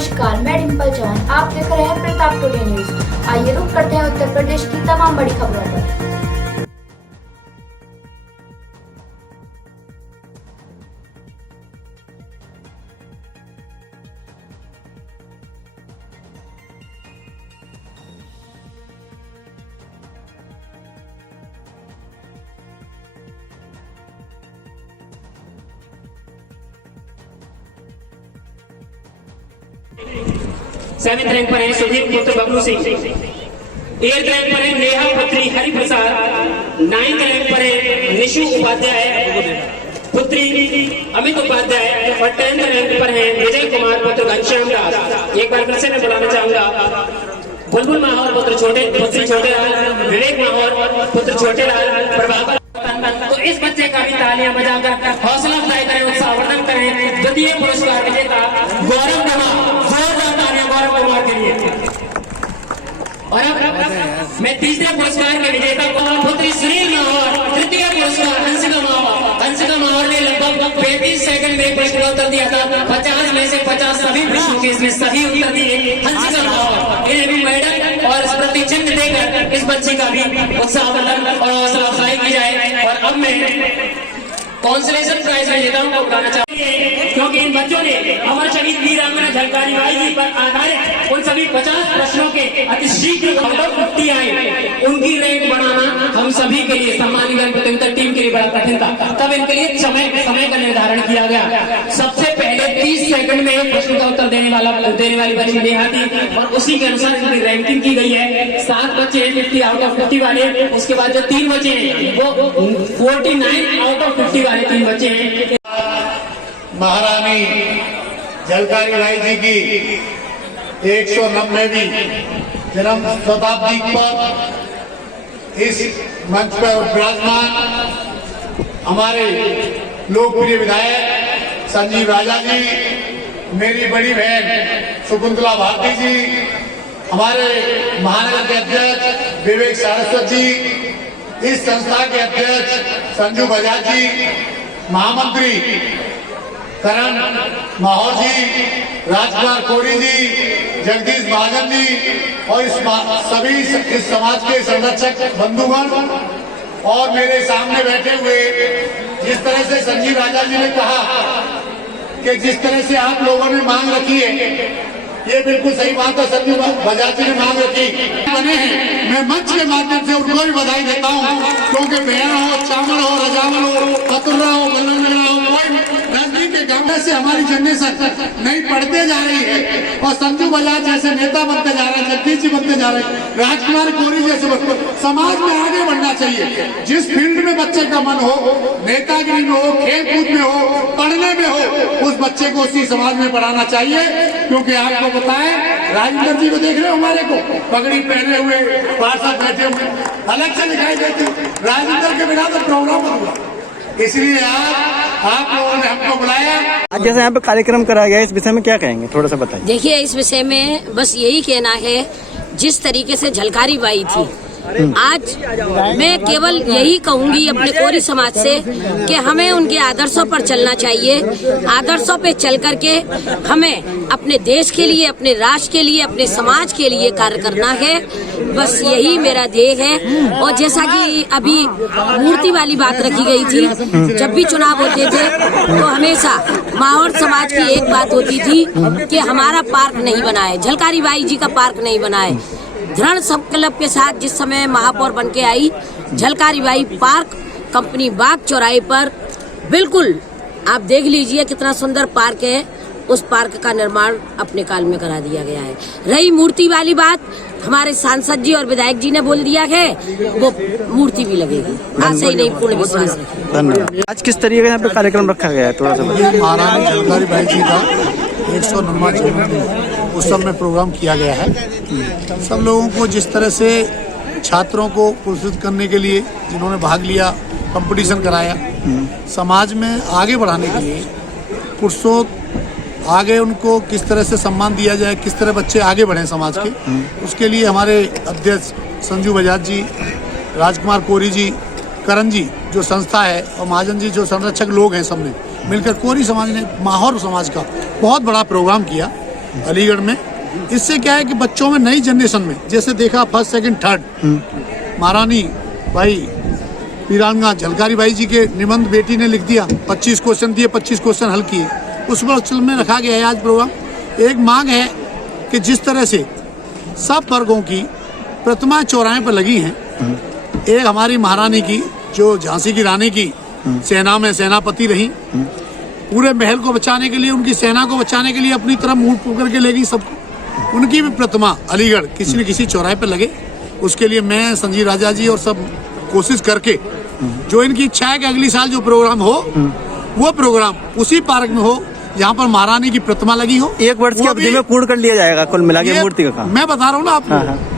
नमस्कार, मैं डिम्पल चौहान। आप देख रहे हैं प्रताप टुडे न्यूज। आइए रुक करते हैं उत्तर प्रदेश की तमाम बड़ी खबरों पर। सेवेंथ रैंक पर है सुधीर पुत्र बबलू सिंह। 8th रैंक पर है नेहा पुत्री हरि प्रसाद। 9th रैंक पर है निशु उपाध्याय पुत्री अमित उपाध्याय और 10th रैंक पर है विजय कुमार पुत्र घनश्याम दास। एक बार फिर से मैं बुलाना चाहूंगा बुलबुल माहौर पुत्र छोटे लाल, विवेक माहौर पुत्र छोटे लाल, प्रभाकर। तो इस बच्चे का भी तालियां बजाकर हौसला अफजाई करें, उत्साहवर्धन करें। द्वितीय पुरस्कार विजेता गौरव कुमार के लिए। और अब मैं तीसरे पुरस्कार के विजेता को पुत्री सुनील माहौर, तृतीय पुरस्कार हंसिका माहौर ने लगभग 35 सेकंड में प्रश्न का उत्तर दिया था। 50 में से 50 सभी प्रश्नों के इसमें सही उत्तर दिए हंसिका माहौर। इन्हें भी मेडल और स्मृति चिन्ह देकर इस बच्ची का भी उत्साहवर्धन और हौसला अफजाई की जाए। और अब मैं कॉन्सोलेशन प्राइज विजेताओं को बुलाना चाहिए, क्योंकि इन बच्चों ने अमर शहीद वीरांगना झलकारी बाई जी पर आधारित उन सभी 50 प्रश्नों के अति शीघ्र आए। उनकी रैंक बढ़ाना हम सभी के लिए सम्मानित प्रतियोगिता टीम के लिए बड़ा कठिन था। तब इनके लिए समय का निर्धारण किया गया। सबसे पहले 30 सेकंड में प्रश्न का उत्तर देने वाली बच्ची नेहा थी और उसी के अनुसार इनकी रैंकिंग की गई है। 7 बच्चे 50 आउट ऑफ 50 वाले, उसके बाद जो 3 बचे हैं वो 49 आउट ऑफ 50 वाले 3 बच्चे हैं। महारानी झलकारी बाई जी की 190वीं जन्म शताब्दी पर इस मंच पर विराजमान हमारे लोकप्रिय विधायक संजीव राजा जी, मेरी बड़ी बहन शकुंतला भारती जी, हमारे महानगर के अध्यक्ष विवेक सारस्वत जी, इस संस्था के अध्यक्ष संजू बजाज जी, महामंत्री करण माहौर जी, राजकुमार कोरी जी, जगदीश महाजन जी और सभी इस समाज के संरक्षक बंधुगण और मेरे सामने बैठे हुए, जिस तरह से संजीव राजा जी ने कहा कि जिस तरह से आप लोगों ने मांग रखी है, ये बिल्कुल सही बात है। संजीव बजाज जी ने मांग रखी बने हैं, मैं मंच के माध्यम से उनको भी बधाई देता हूँ, क्योंकि बहन हो, चावल हो, रजावल हो, पतुर्रा हो, गल्ला हो, कोई राजनीति गाँव से हमारी जनरेशन नहीं पढ़ते जा रही है। और संजू बजाज जैसे नेता बनते जा रहे हैं, जगदीश जी बनते जा रहे हैं, राजकुमार कोरी जैसे समाज में आगे बढ़ना चाहिए। जिस फील्ड में बच्चे का मन हो, नेतागिरी में हो, खेल कूद में हो, पढ़ने में हो, उस बच्चे को उसी समाज में पढ़ाना चाहिए। क्योंकि आपको बताएं, राजेंद्र जी को देख रहे हो, हमारे को पगड़ी पहने हुए पार्षद बैठे हुए अलग से दिखाई देते, राजेंद्र के बिना तो प्रोग्राम होगा। इसलिए आप लोगों ने हमको बुलाया। आज जैसे यहाँ पे कार्यक्रम कराया गया, इस विषय में क्या कहेंगे, थोड़ा सा बताइए। देखिए, इस विषय में बस यही कहना है, जिस तरीके से झलकारी बाई थी, आज मैं केवल यही कहूंगी अपने कोरी समाज से कि हमें उनके आदर्शों पर चलना चाहिए। आदर्शों पे चल करके हमें अपने देश के लिए, अपने राष्ट्र के लिए, अपने समाज के लिए कार्य करना है। बस यही मेरा ध्येय है। और जैसा कि अभी मूर्ति वाली बात रखी गई थी, जब भी चुनाव होते थे तो हमेशा माहौर समाज की एक बात होती थी कि हमारा पार्क नहीं बना है, झलकारी बाई जी का पार्क नहीं बना है। दृढ़ संकल्प के साथ जिस समय महापौर बन के आई, झलकारी बाई पार्क कंपनी बाग चौराहे पर, बिल्कुल आप देख लीजिए कितना सुंदर पार्क है। उस पार्क का निर्माण अपने काल में करा दिया गया है। रही मूर्ति वाली बात, हमारे सांसद जी और विधायक जी ने बोल दिया है, वो मूर्ति भी लगेगी। आशा ही नहीं, पूर्ण विश्वास रखें। धन्यवाद। आज किस तरीके का यहाँ पे कार्यक्रम रखा गया है, थोड़ा सा बताइए। महारानी झलकारी बाई जी का 190वां जन्मदिन उत्सव में प्रोग्राम किया गया है। सब लोगों को जिस तरह से छात्रों को पुरस्कृत करने के लिए जिन्होंने भाग लिया, कंपटीशन कराया, समाज में आगे बढ़ाने के लिए पुरुषों आगे उनको किस तरह से सम्मान दिया जाए, किस तरह बच्चे आगे बढ़ें समाज के, उसके लिए हमारे अध्यक्ष संजू बजाज जी, राजकुमार कोरी जी, करण जी जो संस्था है और महाजन जी जो संरक्षक लोग हैं, सबने मिलकर कोरी समाज ने माहौर समाज का बहुत बड़ा प्रोग्राम किया। अलीगढ़ में। इससे क्या है कि बच्चों में नई जनरेशन में जैसे देखा फर्स्ट सेकंड थर्ड महारानी भाई वीरांगना झलकारी बाई जी के निबंध बेटी ने लिख दिया, 25 क्वेश्चन दिए, 25 क्वेश्चन हल किए, उस पर में रखा गया है आज प्रोग्राम। एक मांग है कि जिस तरह से सब वर्गों की प्रतिमा चौराहे पर लगी हैं, एक हमारी महारानी की जो झांसी की रानी की सेना में सेनापति रही, पूरे महल को बचाने के लिए, उनकी सेना को बचाने के लिए अपनी तरफ मुंह पकड़ के ले गई सबको, उनकी भी प्रतिमा अलीगढ़ किसी न किसी चौराहे पर लगे। उसके लिए मैं संजीव राजा जी और सब कोशिश करके, जो इनकी इच्छा है कि अगली साल जो प्रोग्राम हो वो प्रोग्राम उसी पार्क में हो जहाँ पर महारानी की प्रतिमा लगी हो। 1 वर्ष की अवधि में पूर्ण कर लिया जाएगा कुल मिला के मूर्ति का काम। मैं बता रहा हूँ ना आपको,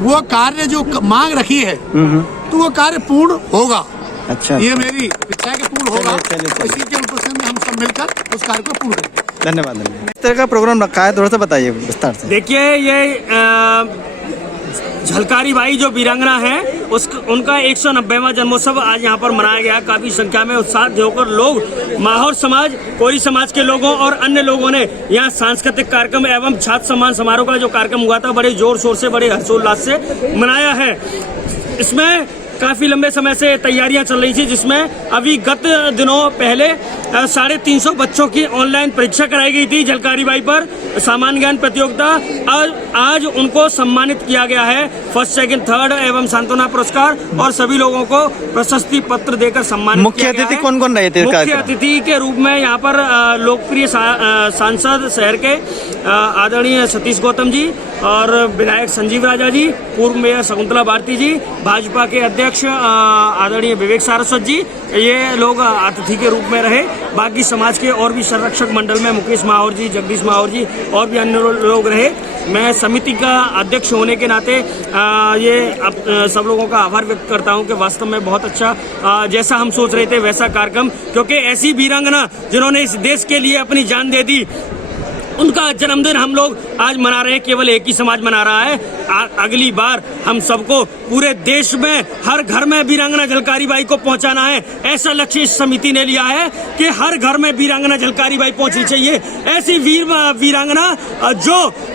वो कार्य जो मांग रखी है तो वो कार्य पूर्ण होगा। अच्छा, ये मेरी इच्छा है कि पूर्ण होगा। इसी के उपलक्ष्य में हम सब मिलकर उस कार्य को पूर्ण करेंगे। धन्यवाद। इस तरह का प्रोग्राम रखा है, थोड़ा सा बताइए विस्तार से। देखिए, ये झलकारी बाई जो वीरांगना है उनका 190वां जन्मोत्सव आज यहाँ पर मनाया गया। काफी संख्या में उत्साह होकर लोग, माहौर समाज, कोरी समाज के लोगों और अन्य लोगों ने यहाँ सांस्कृतिक कार्यक्रम एवं छात्र सम्मान समारोह का जो कार्यक्रम हुआ था बड़े जोर शोर से, बड़े हर्षोल्लास से मनाया है। इसमें काफी लंबे समय से तैयारियां चल रही थी, जिसमें अभी गत दिनों पहले 350 बच्चों की ऑनलाइन परीक्षा कराई गई थी झलकारी बाई पर, सामान्य ज्ञान प्रतियोगिता। आज उनको सम्मानित किया गया है फर्स्ट सेकंड थर्ड एवं सांत्वना पुरस्कार और सभी लोगों को प्रशस्ति पत्र देकर सम्मानित मुख्य अतिथि कौन कौन रहे थे? मुख्य अतिथि के रूप में यहाँ पर लोकप्रिय सांसद शहर के आदरणीय सतीश गौतम जी और विधायक संजीव राजा जी, पूर्व मेयर शकुंतला भारती जी, भाजपा के अध्यक्ष आदरणीय विवेक सारस्वत जी, ये लोग अतिथि के रूप में रहे। बाकी समाज के और भी संरक्षक मंडल में मुकेश माहौर जी, जगदीश माहौर जी और भी अन्य लोग रहे। मैं समिति का अध्यक्ष होने के नाते सब लोगों का आभार व्यक्त करता हूं कि वास्तव में बहुत अच्छा, जैसा हम सोच रहे थे वैसा कार्यक्रम, क्योंकि ऐसी वीरांगना जिन्होंने इस देश के लिए अपनी जान दे दी, उनका जन्मदिन हम लोग आज मना रहे हैं। केवल एक ही समाज मना रहा है। अगली बार हम सबको पूरे देश में हर घर में वीरांगना झलकारी बाई को पहुंचाना है। ऐसा लक्ष्य इस समिति ने लिया है कि हर घर में वीरांगना झलकारी बाई पहुंचनी चाहिए। ऐसी वीरांगना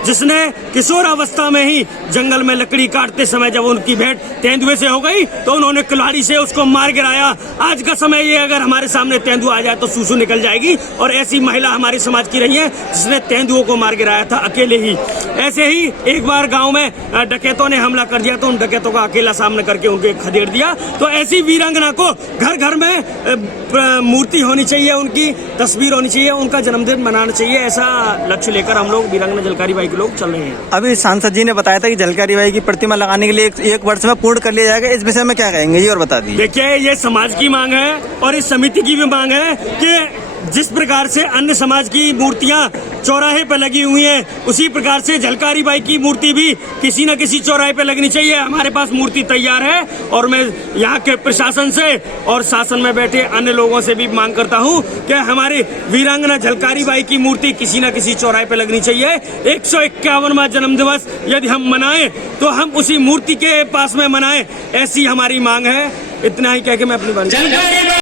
जिसने किशोरावस्था में ही जंगल में लकड़ी काटते समय जब उनकी भेंट तेंदुए से हो गई तो उन्होंने कुल्हाड़ी से उसको मार गिराया। आज का समय ये, अगर हमारे सामने तेंदुआ आ जाए तो सूसू निकल जाएगी, और ऐसी महिला हमारे समाज की रही है जिसने तेंदुओं को मार गिराया था अकेले ही। ऐसे ही एक बार गांव में डकैतों ने हमला कर दिया तो उन डकैतों का अकेला सामना करके उनके खदेड़ दिया। तो ऐसी वीरांगना को घर घर में मूर्ति होनी चाहिए, उनकी तस्वीर होनी चाहिए, उनका जन्मदिन मनाना चाहिए। ऐसा लक्ष्य लेकर हम लोग वीरांगना झलकारी बाई के लोग चल रहे हैं। अभी सांसद जी ने बताया था कि झलकारी बाई की प्रतिमा लगाने के लिए 1 वर्ष में पूर्ण कर लिया जाएगा। इस विषय में क्या कहेंगे ये और बता दीजिए। देखिए, ये समाज की मांग है और इस समिति की भी मांग है कि जिस प्रकार से अन्य समाज की मूर्तियां चौराहे पर लगी हुई हैं, उसी प्रकार से झलकारी बाई की मूर्ति भी किसी न किसी चौराहे पर लगनी चाहिए। हमारे पास मूर्ति तैयार है और मैं यहाँ के प्रशासन से और शासन में बैठे अन्य लोगों से भी मांग करता हूँ कि हमारी वीरांगना झलकारी बाई की मूर्ति किसी न किसी चौराहे पर लगनी चाहिए। 151वां जन्म दिवस यदि हम मनाएं तो हम उसी मूर्ति के पास में मनाएं, ऐसी हमारी मांग है। इतना ही कह के मैं अपनी बात